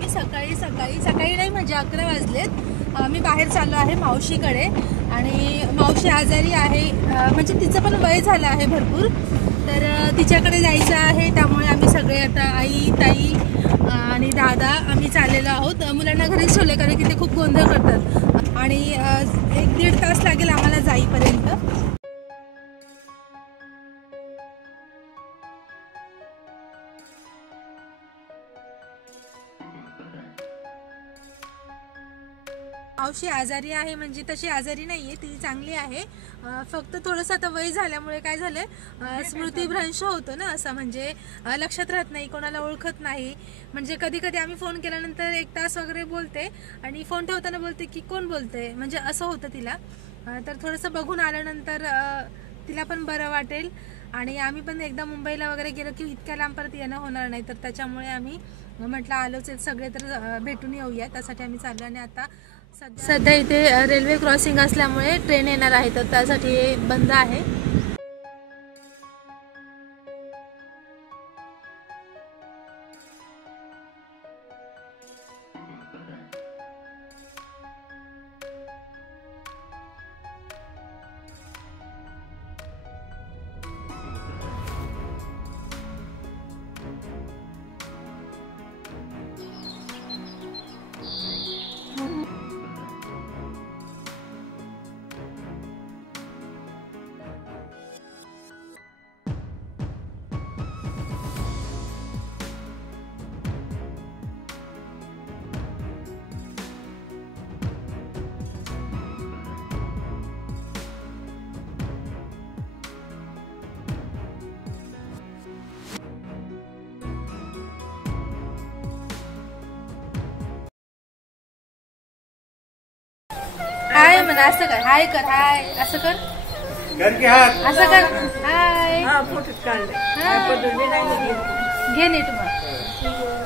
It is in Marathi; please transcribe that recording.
आम्ही सकाळी नाही म्हणजे 11 वाजलेत. आम्ही बाहेर चाललो आहे मावशीकडे आणि मावशी आजारी आहे, म्हणजे तिचं पण वय झालं आहे भरपूर, तर तिच्याकडे जायचं आहे. त्यामुळे आम्ही सगळे आता आई ताई आणि दादा आम्ही चाललेलो आहोत. मुलांना घरीच ठेवले कारण की ते खूप गोंधळ करतात आणि 1-1.5 तास लागेल आम्हाला जाईपर्यंत. मावशी आजारी आहे म्हणजे तशी आजारी नाहीये, ती चांगली आहे. फक्त थोडंसं आता वय झाल्यामुळे काय झालंय, स्मृतिभ्रंश होतो ना, असं म्हणजे लक्षात राहत नाही, कोणाला ओळखत नाही. म्हणजे कधी कधी आम्ही फोन केल्यानंतर 1 तास वगैरे बोलते आणि फोन ठेवताना बोलते की कोण बोलते, म्हणजे असं होतं तिला. तर थोडंसं बघून आल्यानंतर तिला पण बरं वाटेल आणि आम्ही पण एकदा मुंबईला वगैरे गेलो की इतक्या लांब परत येणं होणार नाही, तर त्याच्यामुळे आम्ही म्हटलं आलोच सगळे तर भेटून येऊया, त्यासाठी आम्ही चाललो. आणि आता सध्या इथे रेल्वे क्रॉसिंग असल्यामुळे ट्रेन येणार आहे, तर त्यासाठी बंद आहे. हाय म्हणा, असं कर, हाय कर, हाय असं कर, असं कर, हाय. फोटो काढले घे नीट मग.